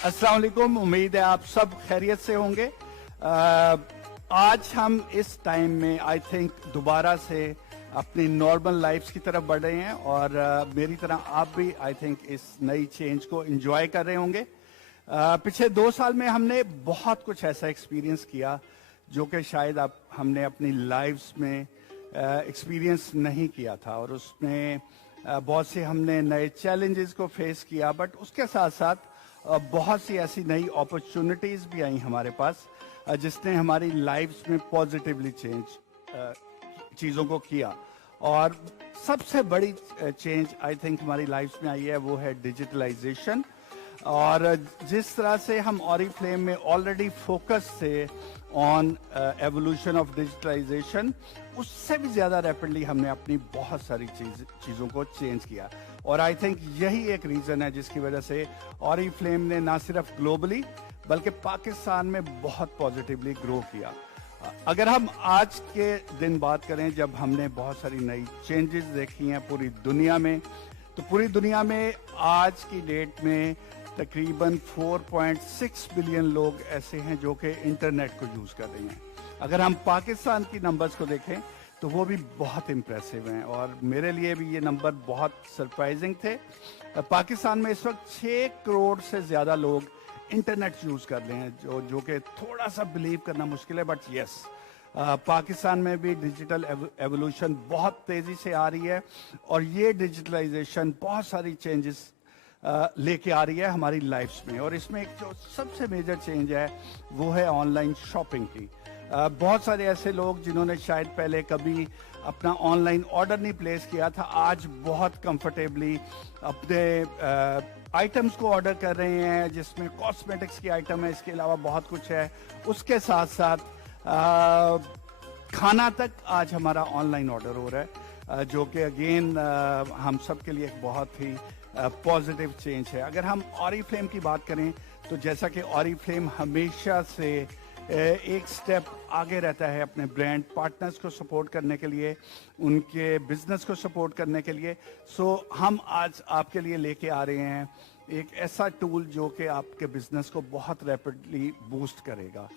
अस्सलाम वालेकुम, उम्मीद है आप सब खैरियत से होंगे। आज हम इस टाइम में आई थिंक दोबारा से अपनी नॉर्मल लाइफ्स की तरफ बढ़ रहे हैं और मेरी तरह आप भी आई थिंक इस नई चेंज को एंजॉय कर रहे होंगे। पिछले 2 साल में हमने बहुत कुछ ऐसा एक्सपीरियंस किया जो कि शायद हमने अपनी लाइफ्स में एक्सपीरियंस नहीं किया था और उसमें बहुत से हमने नए चैलेंजेस को फेस किया, बट उसके साथ साथ बहुत सी ऐसी नई अपॉर्चुनिटीज़ भी आई हमारे पास जिसने हमारी लाइफ्स में पॉजिटिवली चीज़ों को किया। और सबसे बड़ी चेंज आई थिंक हमारी लाइफ्स में आई है वो है डिजिटलाइजेशन। और जिस तरह से हम ऑरिफ्लेम में ऑलरेडी फोकस थे ऑन एवोल्यूशन ऑफ डिजिटलाइजेशन, उससे भी ज़्यादा रैपिडली हमने अपनी बहुत सारी चीज़ों को चेंज किया। और आई थिंक यही एक रीज़न है जिसकी वजह से ऑरिफ्लेम ने ना सिर्फ ग्लोबली बल्कि पाकिस्तान में बहुत पॉजिटिवली ग्रो किया। अगर हम आज के दिन बात करें जब हमने बहुत सारी नई चेंजेस देखी हैं पूरी दुनिया में, तो पूरी दुनिया में आज की डेट में तकरीबन 4.6 बिलियन लोग ऐसे हैं जो कि इंटरनेट को यूज़ कर रहे हैं। अगर हम पाकिस्तान की नंबर्स को देखें तो वो भी बहुत इम्प्रेसिव हैं और मेरे लिए भी ये नंबर बहुत सरप्राइजिंग थे। पाकिस्तान में इस वक्त 6 करोड़ से ज़्यादा लोग इंटरनेट यूज़ कर रहे हैं जो कि थोड़ा सा बिलीव करना मुश्किल है, बट यस पाकिस्तान में भी डिजिटल एवोल्यूशन बहुत तेज़ी से आ रही है और ये डिजिटलाइजेशन बहुत सारी चेंजेस लेके आ रही है हमारी लाइफ्स में। और इसमें एक जो सबसे मेजर चेंज है वो है ऑनलाइन शॉपिंग की। बहुत सारे ऐसे लोग जिन्होंने शायद पहले कभी अपना ऑनलाइन ऑर्डर नहीं प्लेस किया था, आज बहुत कंफर्टेबली अपने आइटम्स को ऑर्डर कर रहे हैं, जिसमें कॉस्मेटिक्स की आइटम है, इसके अलावा बहुत कुछ है। उसके साथ साथ खाना तक आज हमारा ऑनलाइन ऑर्डर हो रहा है, जो कि अगेन हम सब के लिए एक बहुत ही पॉजिटिव चेंज है। अगर हम ऑरिफ्लेम की बात करें तो जैसा कि ऑरिफ्लेम हमेशा से एक स्टेप आगे रहता है अपने ब्रांड पार्टनर्स को सपोर्ट करने के लिए, उनके बिजनेस को सपोर्ट करने के लिए, सो हम आज आपके लिए लेके आ रहे हैं एक ऐसा टूल जो कि आपके बिजनेस को बहुत रैपिडली बूस्ट करेगा।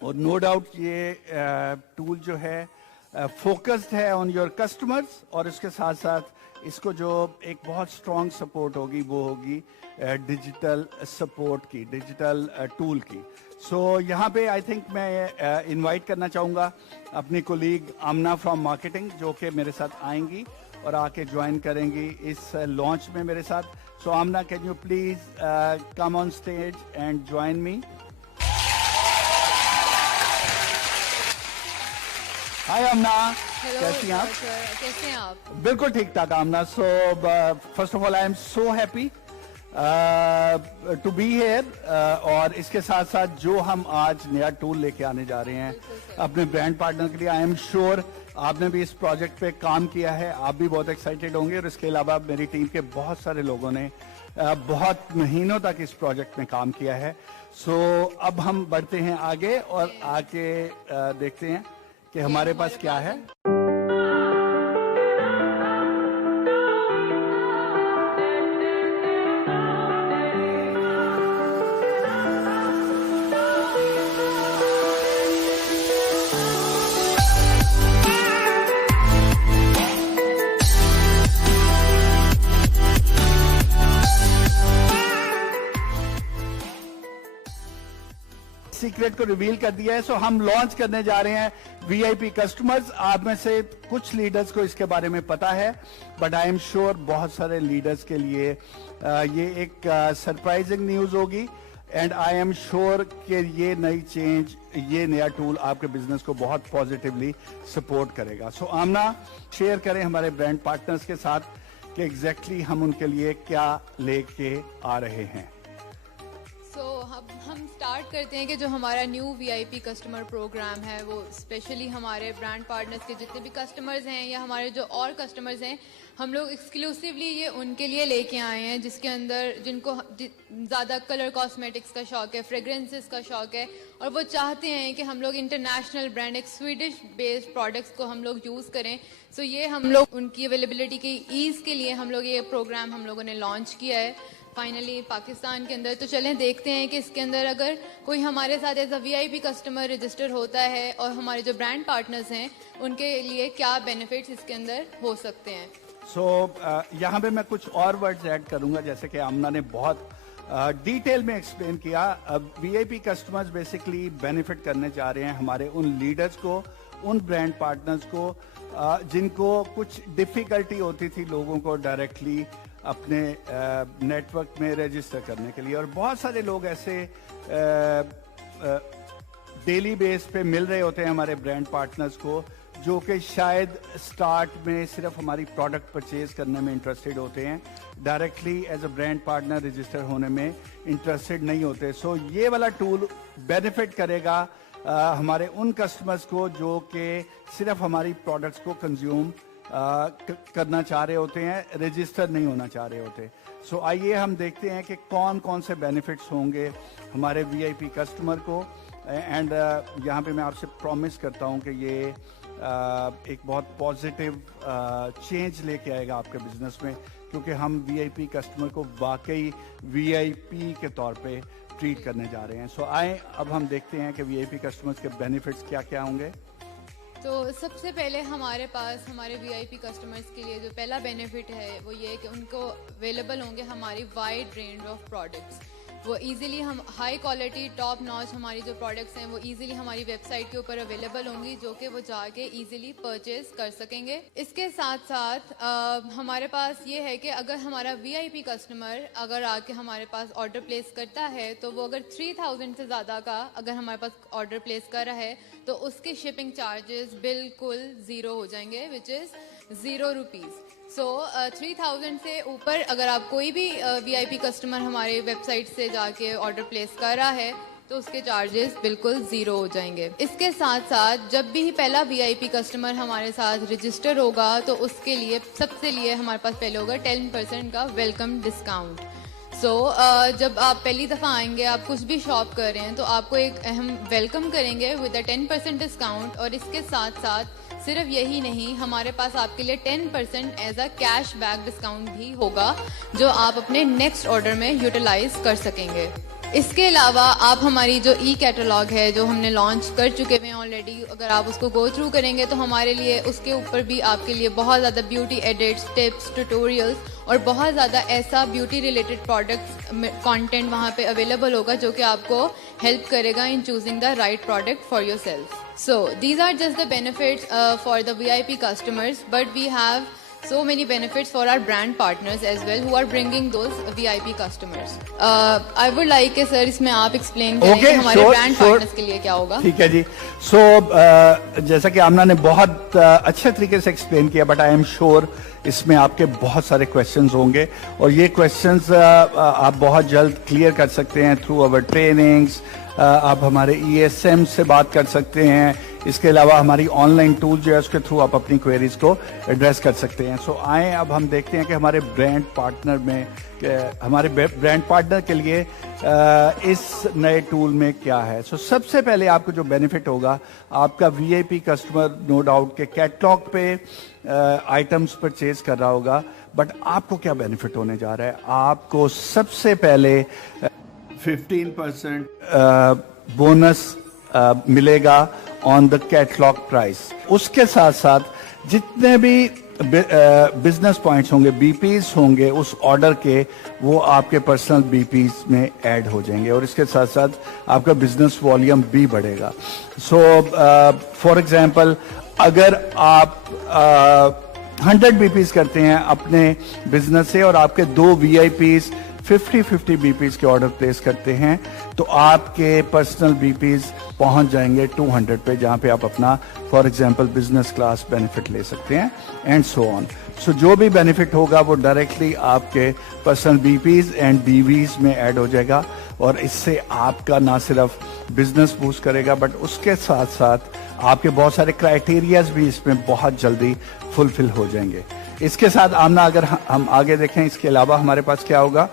और नो डाउट ये टूल जो है फोकस्ड है ऑन योर कस्टमर्स और इसके साथ साथ इसको जो एक बहुत स्ट्रॉन्ग सपोर्ट होगी वो होगी डिजिटल सपोर्ट की, डिजिटल टूल की। सो यहाँ पे आई थिंक मैं इनवाइट करना चाहूँगा अपनी कोलीग आमना फ्रॉम मार्केटिंग जो कि मेरे साथ आएंगी और आके ज्वाइन करेंगी इस लॉन्च में मेरे साथ। So Amna, can you please come on stage and join me. Hi Amna, कैसी हैं आप? कैसे हैं आप? बिल्कुल ठीक ठाक Amna. So first of all I am so happy to be here. और इसके साथ साथ जो हम आज नया टूल लेके आने जा रहे हैं अपने ब्रांड पार्टनर के लिए, आई एम श्योर आपने भी इस प्रोजेक्ट पे काम किया है, आप भी बहुत एक्साइटेड होंगे। और इसके अलावा मेरी टीम के बहुत सारे लोगों ने बहुत महीनों तक इस प्रोजेक्ट में काम किया है। सो अब हम बढ़ते हैं आगे और आके देखते हैं कि हमारे पास क्या है। सीक्रेट को रिवील कर दिया है। सो हम लॉन्च करने जा रहे हैं वीआईपी कस्टमर्स। आप में से कुछ लीडर्स को इसके बारे में पता है, बट आई एम श्योर बहुत सारे लीडर्स के लिए ये एक सरप्राइजिंग न्यूज होगी एंड आई एम श्योर कि ये नई चेंज, ये नया टूल आपके बिजनेस को बहुत पॉजिटिवली सपोर्ट करेगा। सो आमना, शेयर करें हमारे ब्रांड पार्टनर्स के साथ कि एग्जैक्टली हम उनके लिए क्या लेके आ रहे हैं। हम स्टार्ट करते हैं कि जो हमारा न्यू वीआईपी कस्टमर प्रोग्राम है वो स्पेशली हमारे ब्रांड पार्टनर्स के जितने भी कस्टमर्स हैं या हमारे जो और कस्टमर्स हैं, हम लोग एक्सक्लूसिवली ये उनके लिए लेके आए हैं जिसके अंदर जिनको ज़्यादा कलर कॉस्मेटिक्स का शौक़ है, फ्रेगरेंसेस का शौक़ है और वो चाहते हैं कि हम लोग इंटरनेशनल ब्रांड एक स्वीडिश बेस्ड प्रोडक्ट्स को हम लोग यूज़ करें। सो ये हम लोग उनकी अवेलेबिलिटी की ईज़ के लिए हम लोग ये प्रोग्राम हम लोगों ने लॉन्च किया है। फाइनली पाकिस्तान के अंदर। तो चलें देखते हैं कि इसके अंदर अगर कोई हमारे साथ as a VIP customer register होता है और हमारे जो ब्रांड पार्टनर्स हैं उनके लिए क्या बेनिफिट्स इसके अंदर हो सकते हैं। यहाँ पे मैं कुछ और वर्ड्स ऐड करूंगा, जैसे कि आमना ने बहुत डिटेल में एक्सप्लेन किया। VIP कस्टमर्स बेसिकली बेनिफिट करने जा रहे हैं हमारे उन लीडर्स को, उन ब्रांड पार्टनर्स को जिनको कुछ डिफिकल्टी होती थी लोगों को डायरेक्टली अपने नेटवर्क में रजिस्टर करने के लिए। और बहुत सारे लोग ऐसे डेली बेस पे मिल रहे होते हैं हमारे ब्रांड पार्टनर्स को, जो कि शायद स्टार्ट में सिर्फ हमारी प्रोडक्ट परचेज करने में इंटरेस्टेड होते हैं, directly as a brand partner register होने में इंटरेस्टेड नहीं होते। सो ये वाला टूल बेनिफिट करेगा हमारे उन कस्टमर्स को जो कि सिर्फ हमारी प्रोडक्ट्स को कंज्यूम करना चाह रहे होते हैं, रजिस्टर नहीं होना चाह रहे होते। सो आइए हम देखते हैं कि कौन कौन से बेनिफिट्स होंगे हमारे VIP कस्टमर को। एंड यहाँ पे मैं आपसे प्रॉमिस करता हूँ कि ये एक बहुत पॉजिटिव चेंज लेके आएगा आपके बिजनेस में, क्योंकि हम VIP कस्टमर को वाकई VIP के तौर पे ट्रीट करने जा रहे हैं। सो आए अब हम देखते हैं कि VIP कस्टमर्स के बेनिफिट्स क्या क्या होंगे। तो सबसे पहले हमारे पास हमारे VIP कस्टमर्स के लिए जो पहला बेनिफिट है वो ये है कि उनको अवेलेबल होंगे हमारी वाइड रेंज ऑफ प्रोडक्ट्स। वो इजीली हम हाई क्वालिटी टॉप नॉच हमारी जो प्रोडक्ट्स हैं वो इजीली हमारी वेबसाइट के ऊपर अवेलेबल होंगी, जो कि वो जाके इजीली परचेज कर सकेंगे। इसके साथ साथ हमारे पास ये है कि अगर हमारा VIP कस्टमर अगर आके हमारे पास ऑर्डर प्लेस करता है, तो वो अगर 3000 से ज़्यादा का अगर हमारे पास ऑर्डर प्लेस कर रहा है तो उसके शिपिंग चार्जेस बिल्कुल ज़ीरो हो जाएंगे, विच इज़ 0 रुपीज़। सो 3000 से ऊपर अगर आप कोई भी VIP कस्टमर हमारे वेबसाइट से जाके ऑर्डर प्लेस कर रहा है तो उसके चार्जेस बिल्कुल ज़ीरो हो जाएंगे। इसके साथ साथ जब भी पहला VIP कस्टमर हमारे साथ रजिस्टर होगा तो उसके लिए सबसे लिए हमारे पास पहले होगा 10% का वेलकम डिस्काउंट। जब आप पहली दफ़ा आएंगे, आप कुछ भी शॉप कर रहे हैं, तो आपको एक अहम वेलकम करेंगे विद अ 10% डिस्काउंट। और इसके साथ साथ सिर्फ यही नहीं, हमारे पास आपके लिए 10% as a cash back discount भी होगा, जो आप अपने नेक्स्ट ऑर्डर में यूटिलाइज कर सकेंगे। इसके अलावा आप हमारी जो कैटलॉग है जो हमने लॉन्च कर चुके हैं ऑलरेडी, अगर आप उसको गो थ्रू करेंगे तो हमारे लिए उसके ऊपर भी आपके लिए बहुत ज़्यादा ब्यूटी एडिट्स, टिप्स, ट्यूटोरियल्स और बहुत ज़्यादा ऐसा ब्यूटी रिलेटेड प्रोडक्ट्स कंटेंट वहाँ पे अवेलेबल होगा, जो कि आपको हेल्प करेगा इन choosing the right product for your self. So these are just the benefits for the VIP customers, but we have so many benefits for our brand partners as well, who are bringing those VIP customers. I would like कि sir इसमें आप explain करें कि हमारे brand partners के लिए क्या होगा। ठीक है जी। So जैसा कि आमना ने बहुत अच्छे तरीके से explain किया, but I am sure इसमें आपके बहुत सारे questions होंगे और ये questions आप बहुत जल्द clear कर सकते हैं through our trainings। आप हमारे ESM से बात कर सकते हैं। इसके अलावा हमारी ऑनलाइन टूल जो है उसके थ्रू आप अपनी क्वेरीज को एड्रेस कर सकते हैं। सो आए अब हम देखते हैं कि हमारे ब्रांड पार्टनर में हमारे ब्रांड पार्टनर के लिए इस नए टूल में क्या है। सो सबसे पहले आपको जो बेनिफिट होगा, आपका VIP कस्टमर नो डाउट के कैटलॉग पे आइटम्स परचेज कर रहा होगा, बट आपको क्या बेनिफिट होने जा रहा है? आपको सबसे पहले 15% बोनस मिलेगा ऑन द कैटलॉग प्राइस। उसके साथ साथ जितने भी बिजनेस पॉइंट्स होंगे, BPs होंगे उस ऑर्डर के, वो आपके पर्सनल BPs में ऐड हो जाएंगे और इसके साथ साथ आपका बिजनेस वॉल्यूम भी बढ़ेगा। सो फॉर एग्जांपल, अगर आप 100 BPs करते हैं अपने बिजनेस से और आपके 2 VIPs 50 BPs के ऑर्डर प्लेस करते हैं, तो आपके पर्सनल BPs पहुंच जाएंगे 200 पे, जहां पे आप अपना for example business class benefit ले सकते हैं एंड सो ऑन। सो जो भी बेनिफिट होगा वो डायरेक्टली आपके पर्सनल BPs एंड BVs में ऐड हो जाएगा और इससे आपका ना सिर्फ बिजनेस बूस्ट करेगा, बट उसके साथ साथ आपके बहुत सारे क्राइटेरियाज भी इसमें बहुत जल्दी फुलफिल हो जाएंगे। इसके साथ आमना अगर हम आगे देखें, इसके अलावा हमारे पास क्या होगा?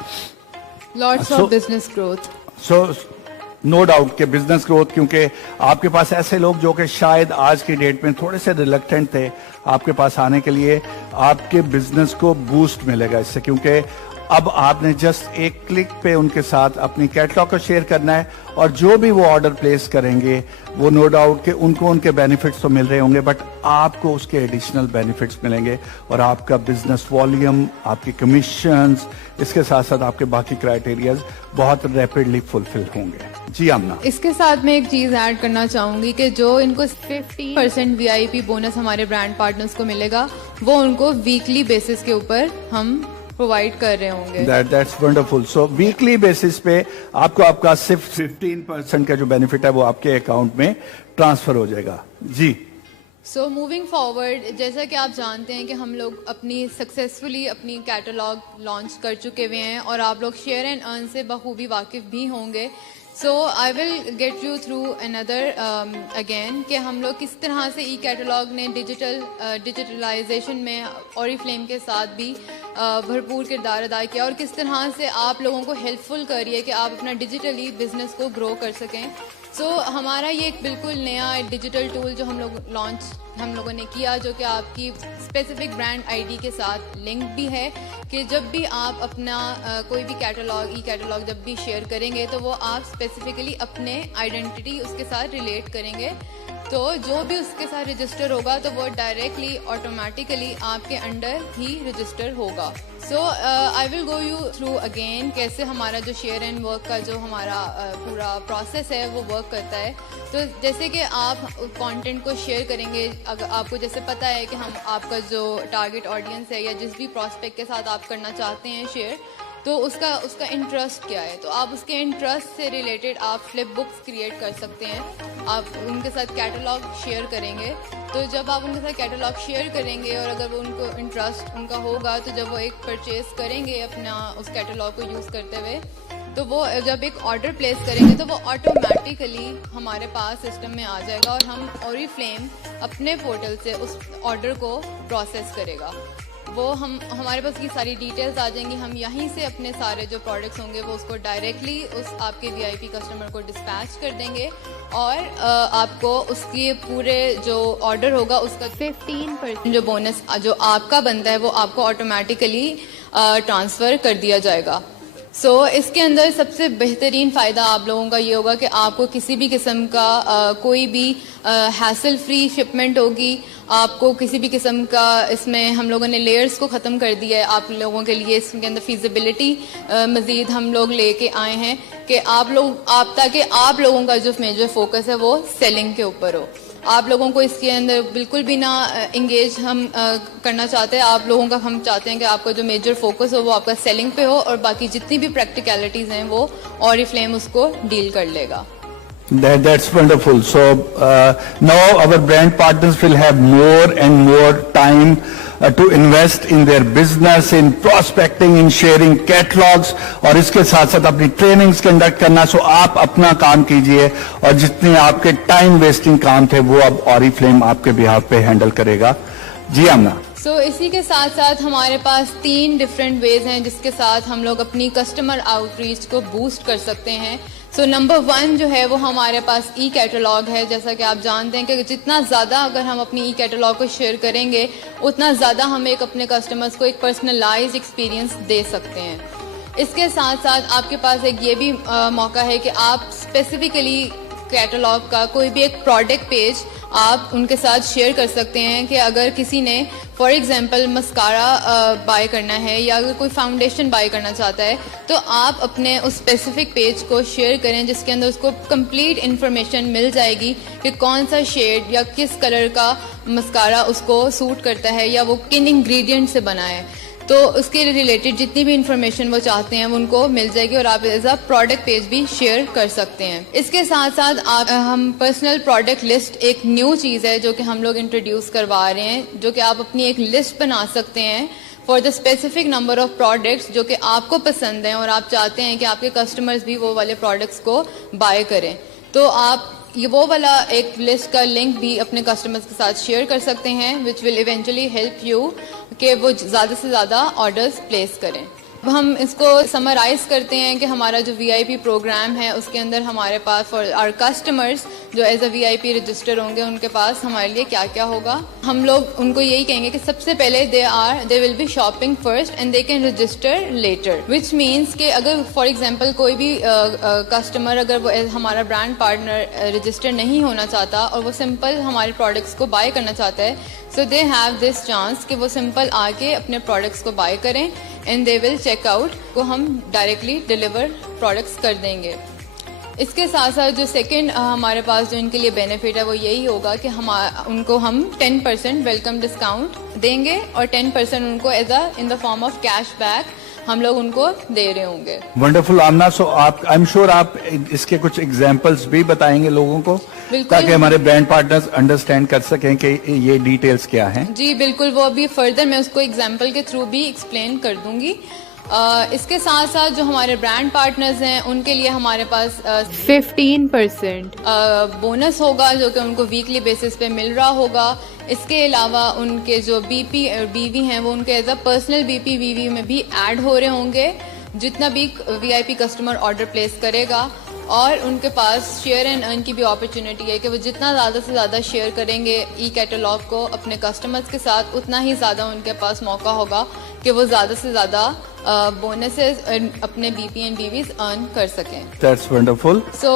Lots of business growth. So no doubt के बिजनेस ग्रोथ, क्योंकि आपके पास ऐसे लोग जो कि शायद आज की डेट में थोड़े से रिलक्टेंट थे आपके पास आने के लिए, आपके बिजनेस को बूस्ट मिलेगा इससे, क्योंकि अब आपने जस्ट एक क्लिक पे उनके साथ अपनी कैटलॉग को शेयर करना है, और जो भी वो ऑर्डर प्लेस करेंगे वो नो डाउट कि उनको उनके बेनिफिट्स तो मिल रहे होंगे, बट आपको उसके एडिशनल बेनिफिट्स मिलेंगे, और आपका बिजनेस वॉल्यूम, आपकी कमीशंस, इसके साथ साथ आपके बाकी क्राइटेरियाज बहुत रैपिडली फुलफिल होंगे. जी आमना. इसके साथ मैं एक चीज़ ऐड करना चाहूँगी कि जो इनको 50% VIP बोनस हमारे ब्रांड पार्टनर्स को मिलेगा, वो उनको वीकली बेसिस के ऊपर हम प्रोवाइड कर रहे होंगे. That's wonderful. So weekly basis पे आपको आपका सिर्फ 15% का जो बेनिफिट है वो आपके अकाउंट में ट्रांसफर हो जाएगा. जी. सो मूविंग फॉरवर्ड, जैसा कि आप जानते हैं कि हम लोग अपनी सक्सेसफुली अपनी कैटलॉग लॉन्च कर चुके हुए हैं, और आप लोग शेयर एंड अर्न से बखूबी वाकिफ़ भी होंगे. So I will get you through another again कि हम लोग किस तरह से ई कैटलॉग ने डिजिटलाइजेशन में ऑरिफ्लेम के साथ भी भरपूर किरदार अदा किया, और किस तरह से आप लोगों को हेल्पफुल कर रही है कि आप अपना डिजिटली बिजनेस को ग्रो कर सकें. सो हमारा ये एक बिल्कुल नया डिजिटल टूल जो हम लोगों ने किया, जो कि आपकी स्पेसिफिक ब्रांड आईडी के साथ लिंक भी है, कि जब भी आप अपना कोई भी ई कैटलॉग जब भी शेयर करेंगे तो वो आप स्पेसिफिकली अपने आइडेंटिटी उसके साथ रिलेट करेंगे, तो जो भी उसके साथ रजिस्टर होगा तो वो डायरेक्टली ऑटोमेटिकली आपके अंडर ही रजिस्टर होगा. So I will go you through again कैसे हमारा जो शेयर एंड वर्क का जो हमारा पूरा प्रोसेस है वो वर्क करता है. तो जैसे कि आप कंटेंट को शेयर करेंगे, अगर आपको जैसे पता है कि हम आपका जो टारगेट ऑडियंस है या जिस भी प्रॉस्पेक्ट के साथ आप करना चाहते हैं शेयर, तो उसका इंटरेस्ट क्या है, तो आप उसके इंटरेस्ट से रिलेटेड आप फ्लिप बुक्स क्रिएट कर सकते हैं. आप उनके साथ कैटलॉग शेयर करेंगे, तो जब आप उनके साथ कैटलॉग शेयर करेंगे और अगर वो उनको इंटरेस्ट उनका होगा, तो जब वो एक परचेज़ करेंगे अपना उस कैटलॉग को यूज़ करते हुए, तो वो जब एक ऑर्डर प्लेस करेंगे तो वो ऑटोमेटिकली हमारे पास सिस्टम में आ जाएगा, और हम ऑरिफ्लेम अपने पोर्टल से उस ऑर्डर को प्रोसेस करेगा. वो हमारे पास की सारी डिटेल्स आ जाएंगी, हम यहीं से अपने सारे जो प्रोडक्ट्स होंगे वो उसको डायरेक्टली उस आपके VIP कस्टमर को डिस्पैच कर देंगे, और आपको उसकी पूरे जो ऑर्डर होगा उसका 15% जो बोनस जो आपका बनता है वो आपको ऑटोमेटिकली ट्रांसफ़र कर दिया जाएगा. सो इसके अंदर सबसे बेहतरीन फ़ायदा आप लोगों का ये होगा कि आपको किसी भी किस्म का कोई भी हैसल फ्री शिपमेंट होगी, आपको किसी भी किस्म का, इसमें हम लोगों ने लेयर्स को ख़त्म कर दिया है आप लोगों के लिए. इसके अंदर फीजिबिलिटी मज़ीद हम लोग लेके आए हैं कि ताकि आप लोगों का जो मेजर फोकस है वो सेलिंग के ऊपर हो. आप लोगों को इसके अंदर बिल्कुल भी ना इंगेज हम करना चाहते हैं. आप लोगों का हम चाहते हैं कि आपका जो मेजर फोकस हो वो आपका सेलिंग पे हो, और बाकी जितनी भी प्रैक्टिकलिटीज़ हैं वो ऑरिफ्लेम उसको डील कर लेगा. That's wonderful. So now our brand partners will have more and more time to invest in their business, in prospecting, in sharing catalogs, और इसके साथ साथ अपनी ट्रेनिंग्स कंडक्ट करना. सो आप अपना काम कीजिए, और जितने आपके टाइम वेस्टिंग काम थे वो अब ऑरिफ्लेम आपके बिहाफ पे हैंडल करेगा. जी आमना. सो इसी के साथ साथ हमारे पास 3 डिफरेंट वेज हैं जिसके साथ हम लोग अपनी कस्टमर आउटरीच को बूस्ट कर सकते हैं. सो नंबर 1 जो है वो हमारे पास ई कैटलॉग है. जैसा कि आप जानते हैं कि जितना ज़्यादा अगर हम अपनी ई कैटलॉग को शेयर करेंगे उतना ज़्यादा हम एक अपने कस्टमर्स को एक पर्सनलाइज्ड एक्सपीरियंस दे सकते हैं. इसके साथ साथ आपके पास एक ये भी मौका है कि आप स्पेसिफिकली कैटलॉग का कोई भी एक प्रोडक्ट पेज आप उनके साथ शेयर कर सकते हैं कि अगर किसी ने फॉर एग्जांपल मस्कारा बाय करना है या अगर कोई फाउंडेशन बाय करना चाहता है, तो आप अपने उस स्पेसिफिक पेज को शेयर करें जिसके अंदर उसको कंप्लीट इन्फॉर्मेशन मिल जाएगी कि कौन सा शेड या किस कलर का मस्कारा उसको सूट करता है या वो किन इंग्रेडिएंट से बना है. तो उसके रिलेटेड जितनी भी इंफॉर्मेशन वो चाहते हैं वो उनको मिल जाएगी, और आप एज अ प्रोडक्ट पेज भी शेयर कर सकते हैं. इसके साथ साथ हम पर्सनल प्रोडक्ट लिस्ट एक न्यू चीज़ है जो कि हम लोग इंट्रोड्यूस करवा रहे हैं, जो कि आप अपनी एक लिस्ट बना सकते हैं for the specific number of products जो कि आपको पसंद हैं और आप चाहते हैं कि आपके कस्टमर्स भी वो वाले प्रोडक्ट्स को बाय करें. तो आप ये वो वाला एक लिस्ट का लिंक भी अपने कस्टमर्स के साथ शेयर कर सकते हैं, which will eventually help you कि वो ज़्यादा से ज़्यादा ऑर्डर्स प्लेस करें. اب ہم اس کو سمرائز کرتے ہیں کہ ہمارا جو VIP پروگرام ہے اس کے اندر ہمارے پاس فار آر کسٹمرز جو ایز اے VIP رجسٹر ہوں گے ان کے پاس ہمارے لیے کیا کیا ہوگا. ہم لوگ ان کو یہی کہیں گے کہ سب سے پہلے they will be shopping first and they can register later, which means کہ اگر فار ایگزامپل کوئی بھی کسٹمر اگر وہ ہمارا برانڈ پارٹنر رجسٹر نہیں ہونا چاہتا اور وہ سمپل ہمارے پروڈکٹس کو بائی کرنا چاہتا ہے, سو دے ہیو دس چانس کہ وہ سمپل آ کے اپنے پروڈکٹس کو بائی کریں and they will check out کو ہم ڈائریکٹلی ڈلیور پروڈکٹس کر دیں گے. اس کے ساتھ ساتھ جو سیکنڈ ہمارے پاس جو ان کے لیے بینیفٹ ہے وہ یہی ہوگا کہ ان کو ہم 10% ویلکم ڈسکاؤنٹ دیں گے اور 10% ان کو as a in the form of cash back ہم لوگ ان کو دے رہے ہوں گے. ونڈرفل آمنا. سو آپ آئی ایم شیور آپ اس کے کچھ ایگزامپلس بھی بتائیں گے لوگوں کو تاکہ ہمارے برانڈ پارٹنرز انڈرسٹینڈ کر سکیں کہ یہ ڈیٹیلز کیا ہیں. جی بالکل, وہ ابھی فردر میں اس کو ایگزامپل کے تھرو بھی ایکسپلین کر دوں گی. اس کے ساتھ ساتھ جو ہمارے برانڈ پارٹنرز ہیں ان کے لیے ہمارے پاس 15% بونس ہوگا جو کہ ان کو ویکلی بیسس پہ مل رہا ہوگا. اس کے علاوہ ان کے جو BP اور BV ہیں وہ ان کے as a personal BP BV میں بھی ایڈ ہو رہے ہوں گے جتنا بھی VIP کسٹمر آرڈر پلیس کرے گا. اور ان کے پاس شیئر اینڈ ارن کی بھی اپرچونیٹی ہے کہ وہ جتنا زیادہ سے زیادہ شیئر کریں گے ای کیٹالاگ کو اپنے کسٹمرز کے ساتھ اتنا ہی زیادہ ان کے پاس موقع ہوگا کہ وہ زیادہ سے زیادہ بونسز اپنے BP اینڈ BVs ارن کر سکیں. That's wonderful. سو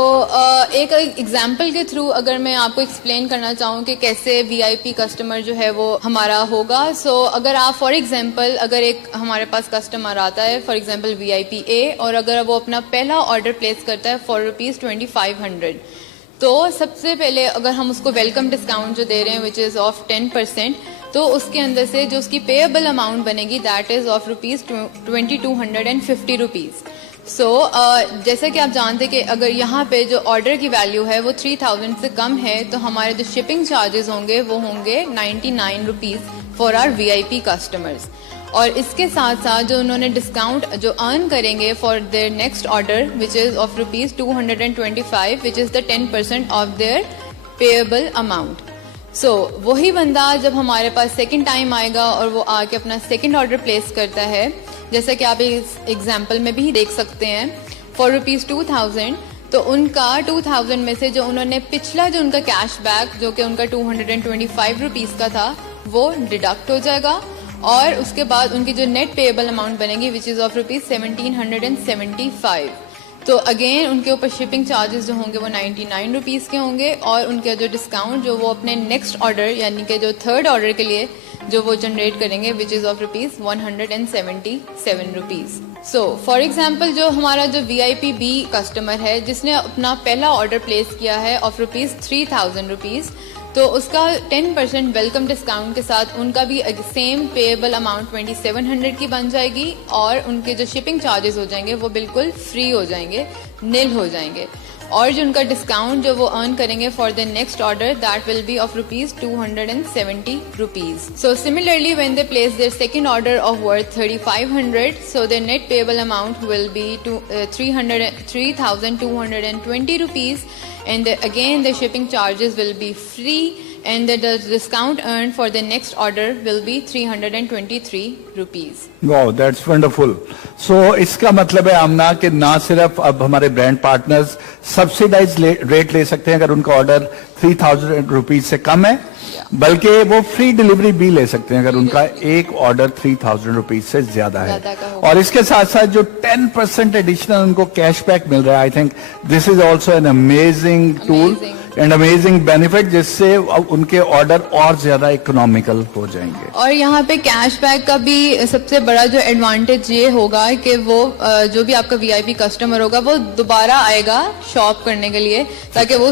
ایک ایگزامپل کے تھرو اگر میں آپ کو ایکسپلین کرنا چاہوں کہ کیسے VIP کسٹمر جو ہے وہ ہمارا ہوگا. سو اگر آپ فار ایگزامپل اگر ایک ہمارے پاس کسٹمر آتا ہے فار ایگزامپل VIP A اور اگر وہ اپنا پہلا آرڈر پلیس کرتا ہے فار ₹2500 تو سب سے پہلے اگر ہم اس کو ویلکم ڈسکاؤنٹ جو دے رہے ہیں وچ از آف 10%, تو اس کے اندر سے جو اس کی پیبل اماؤنٹ بنے گی دیٹ از آف ₹2250. سو جیسا کہ آپ جانتے کہ اگر یہاں پہ جو آرڈر کی ویلیو ہے وہ 3000 سے کم ہے تو ہمارے جو شپنگ چارجز ہوں گے وہ ہوں گے ₹99 فار آر VIP کسٹمرز. اور اس کے ساتھ ساتھ جو انہوں نے ڈسکاؤنٹ جو ارن کریں گے for their next order which is off ₹225 which is the 10% off their payable amount. So وہی بندہ جب ہمارے پاس سیکنڈ ٹائم آئے گا اور وہ آ کے اپنا سیکنڈ آرڈر پلیس کرتا ہے جیسا کہ آپ اس ایگزامپل میں بھی دیکھ سکتے ہیں فار ₹2000, تو ان کا 2000 میں سے جو انہوں نے پچھلا جو ان کا کیش بیک جو کہ ان کا ₹225 کا تھا وہ ڈیڈکٹ ہو جائے گا اور اس کے بعد ان کی جو نیٹ پیبل اماؤنٹ بنے گی وچ از آف ₹1775. تو اگین ان کے اوپر شپنگ چارجز جو ہوں گے وہ ₹99 کے ہوں گے اور ان کا جو ڈسکاؤنٹ جو وہ اپنے نیکسٹ آرڈر یعنی کہ جو تھرڈ آرڈر کے لیے جو وہ جنریٹ کریں گے which is off ₹177. So for example جو ہمارا جو VIP B کسٹمر ہے جس نے اپنا پہلا آرڈر پلیس کیا ہے آف ₹3000 تو اس کا 10% ویلکم ڈسکاؤنٹ کے ساتھ ان کا بھی سیم پیبل اماؤنٹ 2700 کی بن جائے گی اور ان کے جو شپنگ چارجز ہو جائیں گے وہ بالکل فری ہو جائیں گے, نل ہو جائیں گے. اور جو ان کا ڈسکاؤنٹ جو وہ ارن کریں گے for the next order that will be of ₹270. So similarly when they place their second order of worth 3500 so their net payable amount will be ₹3220 and again the shipping charges will be free and the discount earned for the next order will be ₹323. Wow, that's wonderful. So اس کا مطلب ہے آمنا کہ نہ صرف اب ہمارے brand partners subsidise rate لے سکتے ہیں اگر ان کا آرڈر ₹3000 سے کم ہے بلکہ وہ فری ڈیلیوری بھی لے سکتے ہیں اگر ان کا ایک آرڈر ₹3000 سے زیادہ ہے. اور اس کے ساتھ ساتھ جو 10% ایڈیشنل ان کو کیش بیک مل رہا ہے, I think this is also an amazing tool and amazing benefit جس سے ان کے آرڈر اور زیادہ اکنامیکل ہو جائیں گے. اور یہاں پہ کیش بیک کا بھی سب سے بڑا جو ایڈوانٹیج یہ ہوگا کہ وہ جو بھی آپ کا VIP کسٹمر ہوگا وہ دوبارہ آئے گا شاپ کرنے کے لیے تاکہ وہ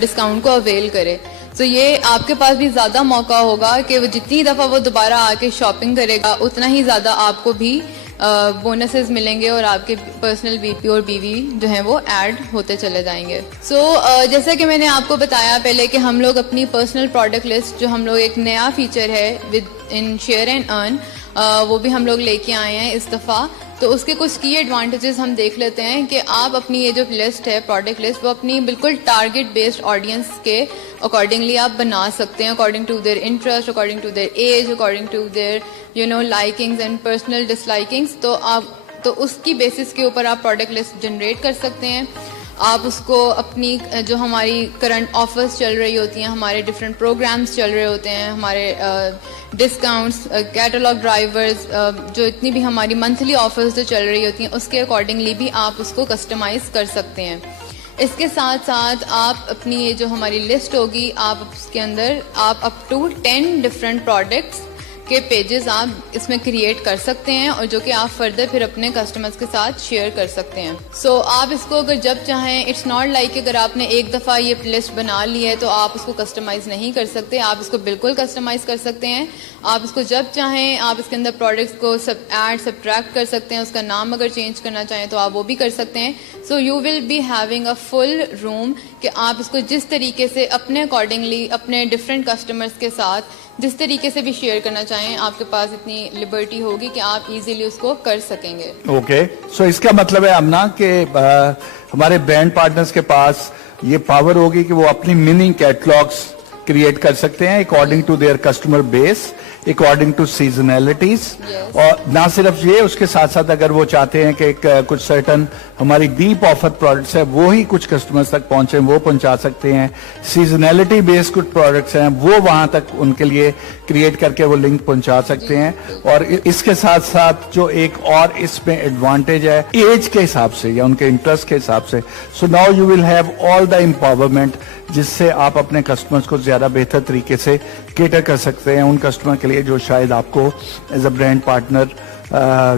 ڈسکاؤنٹ کو اویل کرے. تو یہ آپ کے پاس بھی زیادہ موقع ہوگا کہ وہ جتنی دفعہ وہ دوبارہ آ کے شاپنگ کرے گا اتنا ہی زیادہ آپ کو بھی بونسز ملیں گے اور آپ کے پرسنل BP اور BV جو ہیں وہ ایڈ ہوتے چلے جائیں گے. سو جیسا کہ میں نے آپ کو بتایا پہلے کہ ہم لوگ اپنی پرسنل پروڈکٹ لسٹ جو ہم لوگ ایک نیا فیچر ہے with in share and earn وہ بھی ہم لوگ لے کے آئے ہیں اس دفعہ. تو اس کے کچھ کی ایڈوانٹیجز ہم دیکھ لیتے ہیں کہ آپ اپنی یہ جو لسٹ ہے پروڈکٹ لسٹ وہ اپنی بالکل ٹارگیٹ بیسڈ آڈینس کے اکارڈنگلی آپ بنا سکتے ہیں, according to their interest, according to their age, according to their likings and personal dislikings. تو اس کی بیسس کے اوپر آپ پروڈکٹ لسٹ جنریٹ کر سکتے ہیں. آپ اس کو اپنی جو ہماری کرنٹ آفرز چل رہی ہوتی ہیں, ہمارے ڈفرینٹ پروگرامز چل رہے ہوتے ہیں, ہمارے ڈسکاؤنٹس, کیٹلاگ ڈرائیورز, جو اتنی بھی ہماری منتھلی آفرز جو چل رہی ہوتی ہیں اس کے اکارڈنگلی بھی آپ اس کو کسٹمائز کر سکتے ہیں. اس کے ساتھ ساتھ آپ اپنی یہ جو ہماری لسٹ ہوگی آپ اس کے اندر آپ اپ ٹو 10 ڈفرینٹ پروڈکٹس کے پیجز آپ اس میں کریٹ کر سکتے ہیں, اور جو کہ آپ فردر پھر اپنے کسٹمرز کے ساتھ شیئر کر سکتے ہیں. سو آپ اس کو اگر جب چاہیں, اٹس ناٹ لائک اگر آپ نے ایک دفعہ یہ لسٹ بنا لی ہے تو آپ اس کو کسٹمائز نہیں کر سکتے. آپ اس کو بالکل کسٹمائز کر سکتے ہیں. آپ اس کو جب چاہیں آپ اس کے اندر پروڈکٹس کو ایڈ سبٹریکٹ کر سکتے ہیں. اس کا نام اگر چینج کرنا چاہیں تو آپ وہ بھی کر سکتے ہیں. So you will be having a full room کہ آپ اس کو جس طریقے سے اپنے اکارڈنگلی اپنے ڈفرینٹ کسٹمرز کے ساتھ جس طریقے سے بھی شیئر کرنا چاہیں آپ کے پاس اتنی لبرٹی ہوگی کہ آپ ایزیلی اس کو کر سکیں گے. اوکے, سو اس کا مطلب ہے امنا کہ ہمارے برانڈ پارٹنرز کے پاس یہ پاور ہوگی کہ وہ اپنی منی کیٹلاگس کریٹ کر سکتے ہیں according to their customer base, according to seasonalities. اور نہ صرف یہ, اس کے ساتھ ساتھ اگر وہ چاہتے ہیں کہ کچھ سرٹن ہماری ڈیپ آفر پروڈکٹس ہیں وہی کچھ کسٹمرز تک پہنچیں, وہ پہنچا سکتے ہیں. سیزنلٹی بیس کچھ پروڈکٹس ہیں وہ وہاں تک ان کے لیے کریٹ کر کے وہ لنک پہنچا سکتے ہیں. اور اس کے ساتھ ساتھ جو ایک اور اس میں ایڈوانٹیج ہے ایج کے حساب سے یا ان کے انٹرسٹ کے حساب سے, so now you will have all the empowerment جس سے آپ اپنے کسٹمرز کو زیادہ بہتر طریقے سے کیٹر کر سکتے ہیں ان کسٹمر کے لیے جو شاید آپ کو as a brand partner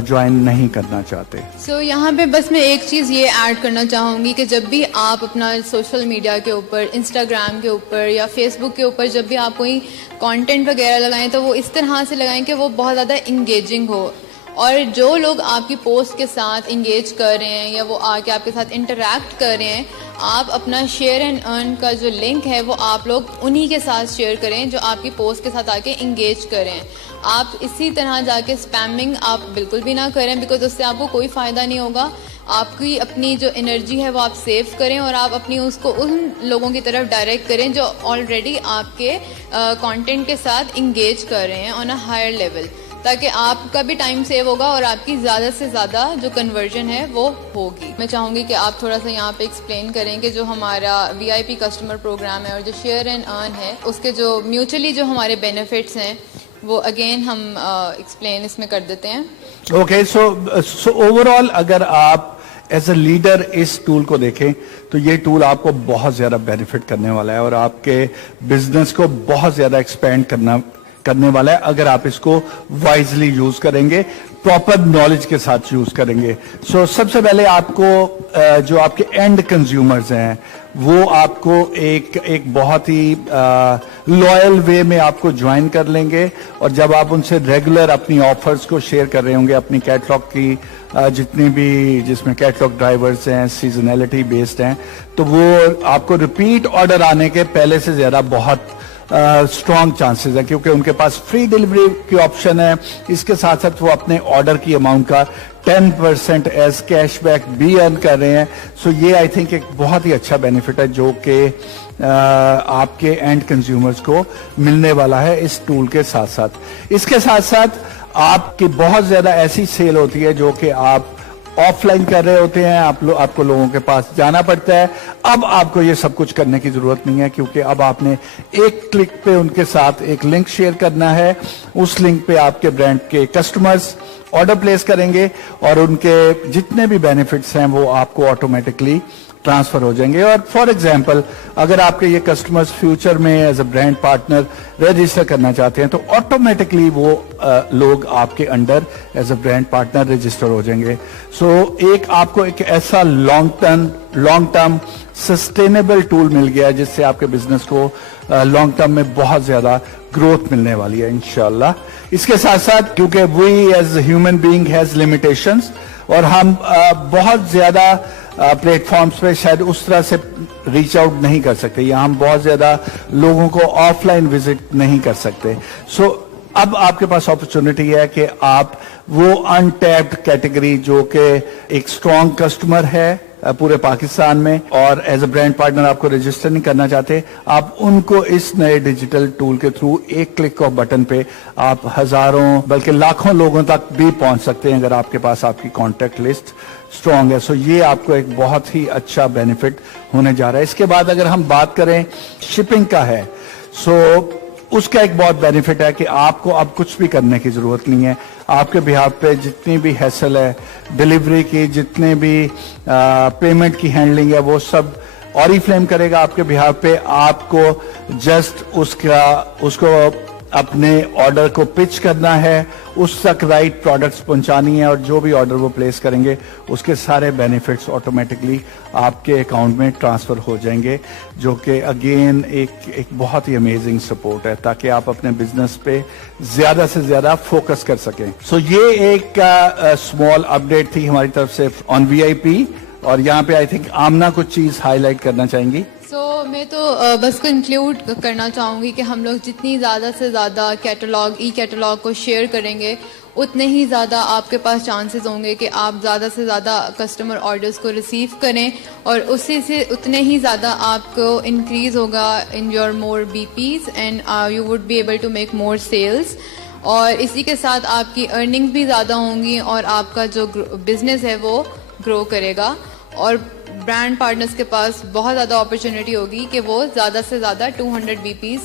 join نہیں کرنا چاہتے. سو یہاں پہ بس میں ایک چیز یہ ایڈ کرنا چاہوں گی کہ جب بھی آپ اپنا سوشل میڈیا کے اوپر, انسٹاگرام کے اوپر یا فیس بک کے اوپر جب بھی آپ کوئی کانٹینٹ وغیرہ لگائیں تو وہ اس طرح سے لگائیں کہ وہ بہت زیادہ انگیجنگ ہو, اور جو لوگ آپ کی پوسٹ کے ساتھ انگیج کر رہے ہیں یا وہ آ کے آپ کے ساتھ انٹریکٹ کر رہے ہیں, آپ اپنا شیئر اینڈ ارن کا جو لنک ہے وہ آپ لوگ انہی کے ساتھ شیئر کریں جو آپ کی پوسٹ کے ساتھ آ کے انگیج کریں. آپ اسی طرح جا کے اسپیمنگ آپ بالکل بھی نہ کریں, بیکاز اس سے آپ کو کوئی فائدہ نہیں ہوگا. آپ کی اپنی جو انرجی ہے وہ آپ سیو کریں اور آپ اپنی اس کو ان لوگوں کی طرف ڈائریکٹ کریں جو آلریڈی آپ کے کانٹینٹ کے ساتھ انگیج کر رہے ہیں آن اے ہائر لیول, تاکہ آپ کا بھی ٹائم سیو ہوگا اور آپ کی زیادہ سے زیادہ جو کنورژن ہے وہ ہوگی. میں چاہوں گی کہ آپ تھوڑا سا یہاں پہ ایکسپلین کریں کہ جو ہمارا VIP کسٹمر پروگرام ہے اور جو شیئر اینڈ ارن ہے اس کے جو میوچولی جو ہمارے بینیفٹس ہیں وہ اگین ہم ایکسپلین اس میں کر دیتے ہیں. اوکے, سو اوور آل اگر آپ ایز اے لیڈر اس ٹول کو دیکھیں تو یہ ٹول آپ کو بہت زیادہ بینیفٹ کرنے والا ہے اور آپ کے بزنس کو بہت زیادہ ایکسپینڈ کرنے والا ہے اگر آپ اس کو وائزلی یوز کریں گے, پراپر نالج کے ساتھ یوز کریں گے. سو سب سے پہلے آپ کو جو آپ کے اینڈ کنزیومرز ہیں وہ آپ کو ایک بہت ہی لوئل وے میں آپ کو جوائن کر لیں گے, اور جب آپ ان سے ریگولر اپنی آفرز کو شیئر کر رہے ہوں گے, اپنی کیٹلاگ کی جتنی بھی جس میں کیٹلاگ ڈرائیورز ہیں سیزنلٹی بیسڈ ہیں, تو وہ آپ کو ریپیٹ آرڈر آنے کے پہلے سے زیادہ بہت اسٹرانگ چانسز ہیں, کیونکہ ان کے پاس فری ڈیلیوری کی آپشن ہے. اس کے ساتھ ساتھ وہ اپنے آرڈر کی اماؤنٹ کا 10% ایز کیش بیک بھی ارن کر رہے ہیں. سو یہ آئی تھنک ایک بہت ہی اچھا بینیفٹ ہے جو کہ آپ کے اینڈ کنزیومرز کو ملنے والا ہے اس ٹول کے ساتھ ساتھ. اس کے ساتھ ساتھ آپ کی بہت زیادہ ایسی سیل ہوتی ہے جو کہ آپ آف لائن کر رہے ہوتے ہیں, آپ کو لوگوں کے پاس جانا پڑتا ہے. اب آپ کو یہ سب کچھ کرنے کی ضرورت نہیں ہے, کیونکہ اب آپ نے ایک کلک پہ ان کے ساتھ ایک لنک شیئر کرنا ہے. اس لنک پہ آپ کے برانڈ کے کسٹمرز آرڈر پلیس کریں گے اور ان کے جتنے بھی بینیفٹس ہیں وہ آپ کو آٹومیٹکلی ٹرانسفر ہو جائیں گے. اور فار ایگزامپل اگر آپ کے یہ کسٹمرز فیوچر میں as a brand partner register کرنا چاہتے ہیں تو آٹومیٹکلی وہ لوگ آپ کے under as a brand partner register ہو جائیں گے. سو آپ کو ایک ایسا لانگ ٹرم سسٹینیبل ٹول مل گیا جس سے آپ کے بزنس کو لانگ ٹرم میں بہت زیادہ گروتھ ملنے والی ہے انشاءاللہ. اس کے ساتھ ساتھ کیونکہ we as human being has limitations اور ہم بہت زیادہ پلیٹ فارمز پہ شاید اس طرح سے ریچ آؤٹ نہیں کر سکتے یا ہم بہت زیادہ لوگوں کو آف لائن وزٹ نہیں کر سکتے. سو اب آپ کے پاس اپرچونٹی ہے کہ آپ वो अनटैप्ड कैटेगरी जो कि एक स्ट्रॉन्ग कस्टमर है पूरे पाकिस्तान में, और एज अ ब्रांड पार्टनर आपको रजिस्टर नहीं करना चाहते, आप उनको इस नए डिजिटल टूल के थ्रू एक क्लिक ऑफ बटन पे आप हजारों बल्कि लाखों लोगों तक भी पहुंच सकते हैं अगर आपके पास आपकी कॉन्टैक्ट लिस्ट स्ट्रांग है. सो ये आपको एक बहुत ही अच्छा बेनिफिट होने जा रहा है. इसके बाद अगर हम बात करें शिपिंग का है, सो उसका एक बहुत बेनिफिट है कि आपको अब कुछ भी करने की जरूरत नहीं है. आपके बिहाफ पे जितनी भी हैसल है डिलीवरी की, जितने भी पेमेंट की हैंडलिंग है, वो सब ऑरिफ्लेम करेगा आपके बिहाफ पे. आपको जस्ट उसको अपने ऑर्डर को पिच करना है, उस तक राइट प्रोडक्ट्स पहुंचानी है, और जो भी ऑर्डर वो प्लेस करेंगे उसके सारे बेनिफिट्स ऑटोमेटिकली आपके अकाउंट में ट्रांसफर हो जाएंगे, जो कि अगेन एक बहुत ही अमेजिंग सपोर्ट है ताकि आप अपने बिजनेस पे ज्यादा से ज्यादा फोकस कर सकें. सो ये एक स्मॉल अपडेट थी हमारी तरफ से ऑन वीआईपी, और यहाँ पे आई थिंक आमना कुछ चीज हाईलाइट करना चाहेंगी. मैं तो बस कंक्लूड करना चाहूँगी कि हम लोग जितनी ज़्यादा से ज़्यादा ई कैटलॉग को शेयर करेंगे, उतने ही ज़्यादा आपके पास चांसेस होंगे कि आप ज़्यादा से ज़्यादा कस्टमर ऑर्डर्स को रिसीव करें, और उसी से उतने ही ज़्यादा आपको इंक्रीज़ होगा in your more BPs and you would be able to make more sales. और इसी के साथ आपकी अर्निंग्स भी ज़्यादा होंगी और आपका जो बिज़नेस है वो ग्रो करेगा, और ब्रांड पार्टनर्स के पास बहुत ज़्यादा अपॉर्चुनिटी होगी कि वो ज़्यादा से ज़्यादा 200 बीपीज़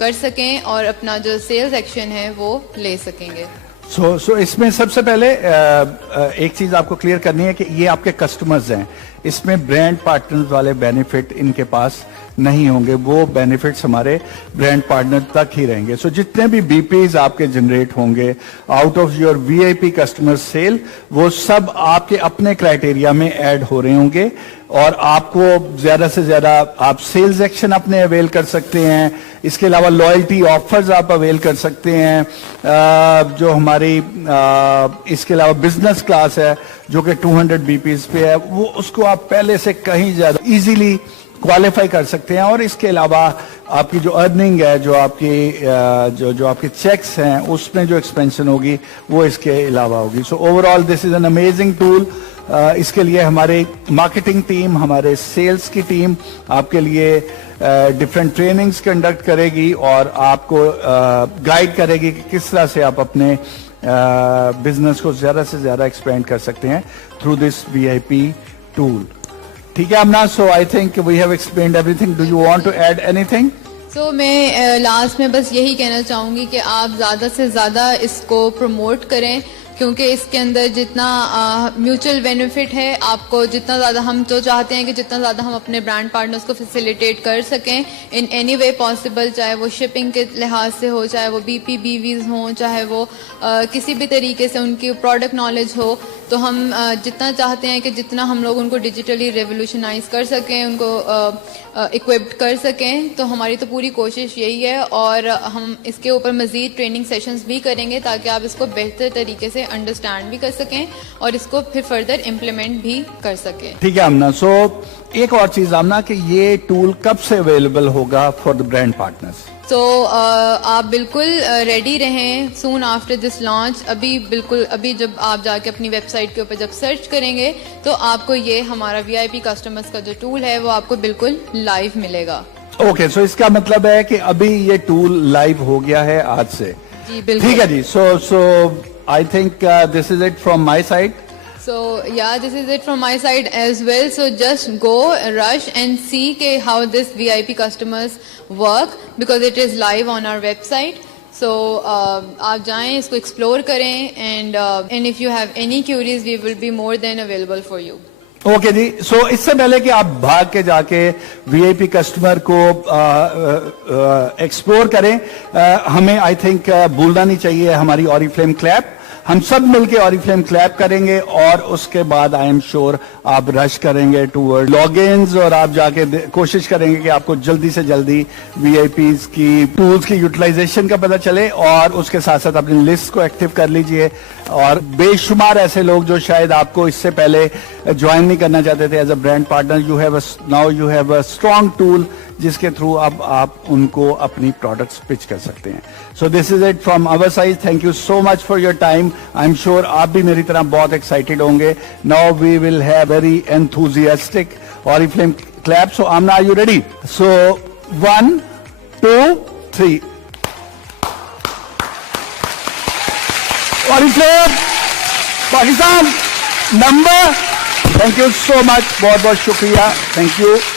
कर सकें और अपना जो सेल्स एक्शन है वो ले सकेंगे. सो इसमें सबसे पहले एक चीज आपको क्लियर करनी है कि ये आपके कस्टमर्स हैं, इसमें ब्रांड पार्टनर्स वाले बेनिफिट इनके पास नहीं होंगे. वो बेनिफिट्स हमारे ब्रांड पार्टनर तक ही रहेंगे. सो जितने भी बीपीज आपके जनरेट होंगे out of your VIP customer sale, वो सब आपके अपने क्राइटेरिया में ऐड हो रहे होंगे, और आपको ज्यादा से ज्यादा आप सेल्स एक्शन अपने अवेल कर सकते हैं. इसके अलावा लॉयल्टी ऑफर्स आप अवेल कर सकते हैं. जो हमारी इसके अलावा बिजनेस क्लास है जो कि 200 बीपीज पे है, वो उसको आप पहले से कहीं ज्यादा इजीली क्वालिफाई कर सकते हैं. और इसके अलावा आपकी जो अर्निंग है, जो आपके चेक्स हैं, उसमें जो एक्सपेंशन होगी वो इसके अलावा होगी. So overall this is an amazing tool. इसके लिए हमारे मार्केटिंग टीम, हमारे सेल्स की टीम आपके लिए डिफरेंट ट्रेनिंग्स कंडक्ट करेगी और आपको गाइड करेगी कि किस तरह से आप अपने बिजनेस को ज्यादा से ज्यादा एक्सपेंड कर सकते हैं थ्रू दिस वीआईपी टूल. ठीक है Amna, so I think we have explained everything. Do you want to add anything? मैं लास्ट में बस यही कहना चाहूँगी कि आप ज़्यादा से ज़्यादा इसको प्रमोट करें, क्योंकि इसके अंदर जितना म्यूचुअल बेनिफिट है, आपको जितना ज़्यादा, हम तो चाहते हैं कि जितना ज़्यादा हम अपने ब्रांड पार्टनर्स को फैसिलिटेट कर सकें इन एनी वे पॉसिबल, चाहे वो शिपिंग के लिहाज से हो, चाहे वो बीपी बीवीज हों, चाहे वो किसी भी तरीके से उनकी प्रोडक्ट नॉलेज हो. तो हम जितना चाहते हैं कि जितना हम लोग उनको डिजिटली रेवोल्यूशनाइज कर सकें, उनको इक्विप्ड कर सकें, तो हमारी तो पूरी कोशिश यही है. और हम इसके ऊपर मज़ीद ट्रेनिंग सेशंस भी करेंगे ताकि आप इसको बेहतर तरीके से अंडरस्टैंड भी कर सकें और इसको फिर फर्दर इम्प्लीमेंट भी कर सकें. ठीक है आमना. सो एक और चीज आमना कि ये टूल कब से अवेलेबल होगा फॉर द ब्रांड पार्टनर्स? आप बिल्कुल रेडी रहें सून आफ्टर दिस लॉन्च. अभी जब आप जाके अपनी वेबसाइट के ऊपर जब सर्च करेंगे तो आपको ये हमारा वीआईपी कस्टमर्स का जो टूल है वो आपको बिल्कुल लाइव मिलेगा. ओके, सो इसका मतलब है कि अभी ये टूल लाइव हो गया है आज से. जी बिल्कुल. ठीक है जी. So I think this is it from my side. So yeah, this is it from my side as well. So just go, rush and see how this VIP customers work because it is live on our website. So आप जाएं, इसको explore करें and if you have any queries, we will be more than available for you. Okay जी. So इससे पहले कि आप भाग के जाके वीआईपी कस्टमर को एक्सप्लोर करें, हमें आई थिंक भूलना नहीं चाहिए हमारी ऑरिफ्लेम क्लैप. हम सब मिलके ऑरिफ्लेम क्लैप करेंगे और उसके बाद आई एम श्योर आप रश करेंगे टूवर्ड लॉगिन्स और आप जाके कोशिश करेंगे कि आपको जल्दी से जल्दी वीआईपीज की टूल्स की यूटिलाइजेशन का पता चले और उसके साथ साथ अपनी लिस्ट को एक्टिव कर लीजिए. और बेशुमार ऐसे लोग जो शायद आपको इससे पहले ज्वाइन नहीं करना चाहते थे as a brand partner, now you have a strong tool जिसके थ्रू अब आप उनको अपनी प्रोडक्ट्स पिच कर सकते हैं. So this is it from our side. Thank you so much for your time. I'm sure आप भी मेरी तरह बहुत excited होंगे. Now we will have very enthusiastic Oriflame clap. So Amna, are you ready? So 1, 2, 3. Oriflame Pakistan number. Thank you so much. बहुत बहुत शुक्रिया. Thank you.